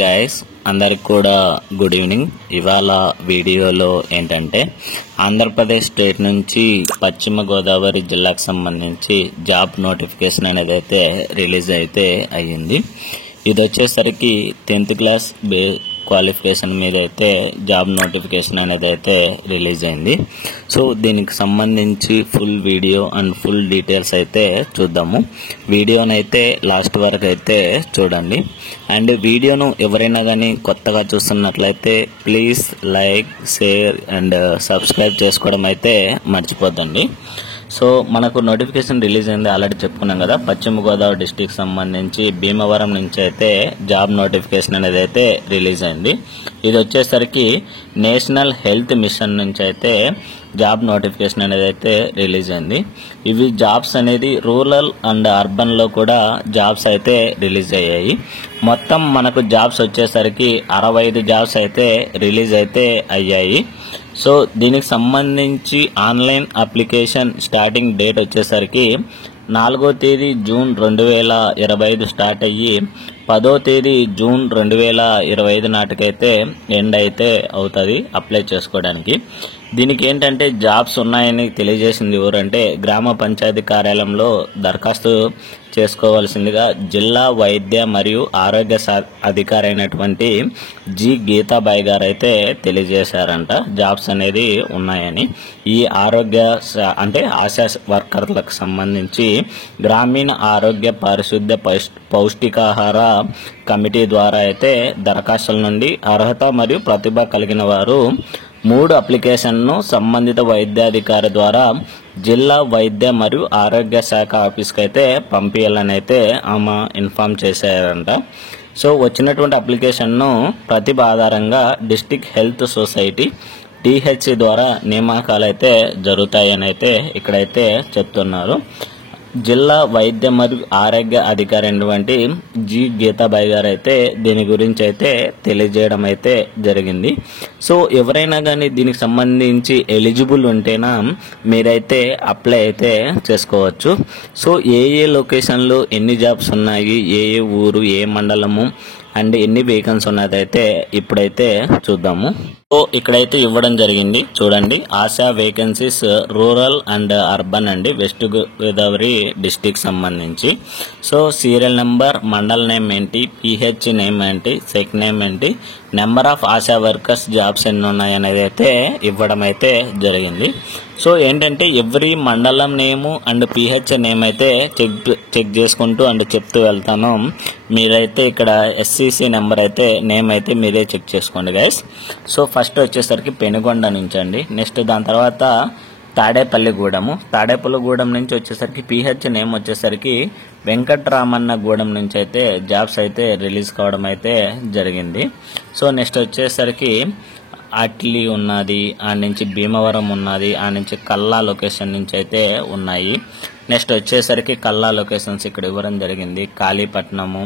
Guys అందరికి కూడా good evening. ఇవాళ వీడియోలో ఏంటంటే ఆంధ్రప్రదేశ్ స్టేట్ నుంచి పశ్చిమ గోదావరి జిల్లాకు సంబంధించి జాబ్ నోటిఫికేషన్ అనేది అయితే రిలీజ్ అయితే అయ్యింది. ఇది వచ్చేసరికి 10th క్లాస్ క్వాలిఫికేషన్ మీద అయితే జాబ్ నోటిఫికేషన్ అనేది అయితే రిలీజ్ అయింది. సో దీనికి సంబంధించి full video and full details అయితే చూద్దాము. వీడియోనైతే లాస్ట్ వరకు అయితే చూడండి. అండ్ వీడియోను ఎవరైనా కానీ కొత్తగా చూస్తున్నట్లయితే please like, share and subscribe చేసుకోవడం అయితే మర్చిపోద్దండి. సో మనకు నోటిఫికేషన్ రిలీజ్ అయింది, ఆల్రెడీ చెప్పుకున్నాం కదా. పశ్చిమ గోదావరి డిస్టిక్ సంబంధించి భీమవరం నుంచి అయితే జాబ్ నోటిఫికేషన్ అనేది అయితే రిలీజ్ అయింది. ఇది వచ్చేసరికి నేషనల్ హెల్త్ మిషన్ నుంచి అయితే జాబ్ నోటిఫికేషన్ అనేది అయితే రిలీజ్ అయింది. ఇవి జాబ్స్ అనేది రూరల్ అండ్ అర్బన్ లో కూడా జాబ్స్ అయితే రిలీజ్ అయ్యాయి. మొత్తం మనకు జాబ్స్ వచ్చేసరికి 65 జాబ్స్ అయితే రిలీజ్ అయితే అయ్యాయి. సో దీనికి సంబంధించి ఆన్లైన్ అప్లికేషన్ స్టార్టింగ్ డేట్ వచ్చేసరికి 4వ తేదీ జూన్ 2025 స్టార్ట్ అయ్యి 10వ తేదీ జూన్ 2025 నాటికైతే ఎండ్ అయితే అవుతుంది అప్లై చేసుకోవడానికి. దీనికి ఏంటంటే జాబ్స్ ఉన్నాయని తెలియజేసింది ఎవరంటే గ్రామ పంచాయతీ కార్యాలయంలో దరఖాస్తు చేసుకోవాల్సిందిగా జిల్లా వైద్య మరియు ఆరోగ్య అధికారి అయినటువంటి జి గీతాబాయి గారు అయితే తెలియజేశారంట జాబ్స్ అనేది ఉన్నాయని. ఈ ఆరోగ్య అంటే ఆశా వర్కర్లకు సంబంధించి గ్రామీణ ఆరోగ్య పరిశుద్ధ పౌష్టికాహార కమిటీ ద్వారా అయితే దరఖాస్తుల నుండి అర్హత మరియు ప్రతిభ కలిగిన వారు 3 అప్లికేషన్ను సంబంధిత వైద్యాధికారి ద్వారా జిల్లా వైద్య మరియు ఆరోగ్య శాఖ ఆఫీస్కి అయితే పంపించాలని అయితే ఆమె ఇన్ఫార్మ్ చేశారంట. సో వచ్చినటువంటి అప్లికేషన్ను ప్రతిభ ఆధారంగా డిస్ట్రిక్ట్ హెల్త్ సొసైటీ DHC ద్వారా నియామకాలు అయితే జరుగుతాయని అయితే ఇక్కడైతే చెప్తున్నారు. జిల్లా వైద్య మరియు ఆరోగ్య అధికారి అయినటువంటి జి గీతాబాయి గారు అయితే దీని గురించి అయితే తెలియజేయడం అయితే జరిగింది. సో ఎవరైనా కానీ దీనికి సంబంధించి ఎలిజిబుల్ ఉంటేనా మీరైతే అప్లై అయితే చేసుకోవచ్చు. సో ఏ లొకేషన్లో ఎన్ని జాబ్స్ ఉన్నాయి, ఏ ఊరు, ఏ మండలము అండ్ ఎన్ని వేకెన్సీ ఉన్నదైతే ఇప్పుడైతే చూద్దాము. సో ఇక్కడైతే ఇవ్వడం జరిగింది చూడండి. ASHA vacancies rural and urban అండి, వెస్ట్ గోదావరి డిస్టిక్ సంబంధించి. So serial number, mandal name ఏంటి, PH నేమ్ ఏంటి, సెక్ నేమ్ ఏంటి, number of ASHA workers jobs ఎన్ని ఉన్నాయి అనేది అయితే ఇవ్వడం అయితే జరిగింది. సో ఏంటంటే ఎవ్రీ మండలం నేము అండ్ PH నేమ్ అయితే చెక్ చేసుకుంటూ అండ్ చెప్తూ వెళ్తాను. మీరైతే ఇక్కడ SCC నెంబర్ అయితే నేమ్ అయితే మీరే చెక్ చేసుకోండి గైస్. సో ఫస్ట్ వచ్చేసరికి పెనుగొండ నుంచి అండి. నెక్స్ట్ దాని తర్వాత తాడేపల్లిగూడెం నుంచి వచ్చేసరికి PH నేమ్ వచ్చేసరికి వెంకట్రామన్న గూడెం నుంచి అయితే జాబ్స్ అయితే రిలీజ్ కావడం అయితే జరిగింది. సో నెక్స్ట్ వచ్చేసరికి అట్లీ ఉన్నది, ఆ నుంచి భీమవరం ఉన్నది, ఆ నుంచి కల్లా లొకేషన్ నుంచి అయితే ఉన్నాయి. నెక్స్ట్ వచ్చేసరికి కల్లా లొకేషన్స్ ఇక్కడ ఇవ్వడం జరిగింది. కాళీపట్నము,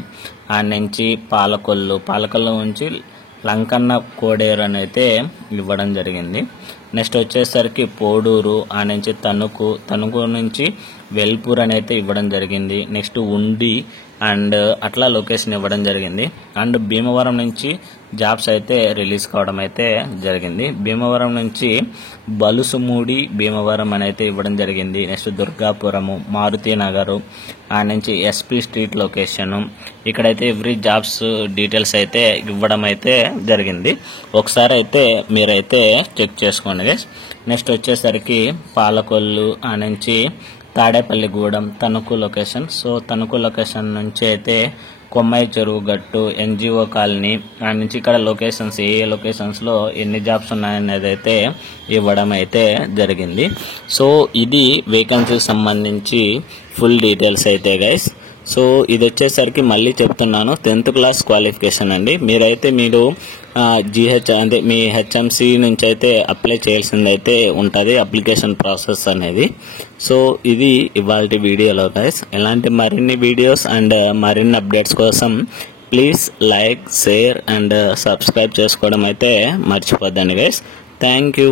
ఆ నుంచి పాలకొల్లు నుంచి లంకన్న కోడేరు అని అయితే ఇవ్వడం జరిగింది. నెక్స్ట్ వచ్చేసరికి పోడూరు, ఆ నుంచి తణుకు నుంచి వెల్పూర్ అని అయితే ఇవ్వడం జరిగింది. నెక్స్ట్ ఉండి అండ్ అట్లా లొకేషన్ ఇవ్వడం జరిగింది. అండ్ భీమవరం నుంచి జాబ్స్ అయితే రిలీజ్ కావడం అయితే జరిగింది. భీమవరం నుంచి బలుసుమూడి భీమవరం అని అయితే ఇవ్వడం జరిగింది. నెక్స్ట్ దుర్గాపురము, మారుతి నగరు, ఆ నుంచి SP స్ట్రీట్ లొకేషను. ఇక్కడైతే ఎవ్రీ జాబ్స్ డీటెయిల్స్ అయితే ఇవ్వడం అయితే జరిగింది. ఒకసారి అయితే మీరైతే చెక్ చేసుకోండి. నెక్స్ట్ వచ్చేసరికి పాలకొల్లు, ఆ నుంచి Tadepalligudem, Tanuku location. So Tanuku location నుంచి అయితే కొమ్మాయి చెరువు గట్టు, NGO కాలనీ, ఆ నుంచి ఇక్కడ లొకేషన్స్ ఏ లొకేషన్స్లో ఎన్ని జాబ్స్ ఉన్నాయనేది అయితే ఇవ్వడం అయితే జరిగింది. సో ఇది వేకెన్సీకి సంబంధించి ఫుల్ డీటెయిల్స్ అయితే గైస్. సో ఇది వచ్చేసరికి మళ్ళీ చెప్తున్నాను 10th క్లాస్ క్వాలిఫికేషన్ అండి. మీరు GH అంటే మీ HMC నుంచి అయితే అప్లై చేయాల్సింది అయితే ఉంటుంది అప్లికేషన్ ప్రాసెస్ అనేది. సో ఇది ఇవాల్టి వీడియోలో గైస్. ఇలాంటి మరిన్ని వీడియోస్ అండ్ మరిన్ని అప్డేట్స్ కోసం please like, share and subscribe చేసుకోవడం అయితే మర్చిపోద్దండి గైస్. Thank you.